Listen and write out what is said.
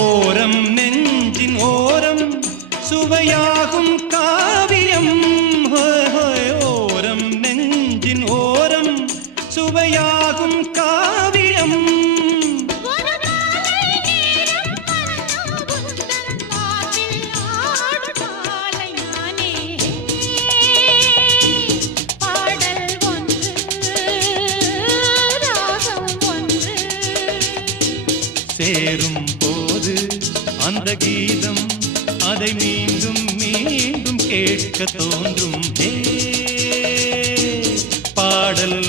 ஓரம் நெஞ்சின் ஓரம் சுவையாகும் காவியம். ஓரம் நெஞ்சின் ஓரம் சுவையாகும் காவியம். சேரும் போது அந்த கீதம் அதை மீண்டும் மீண்டும் கேட்க தோன்றும். பாடல்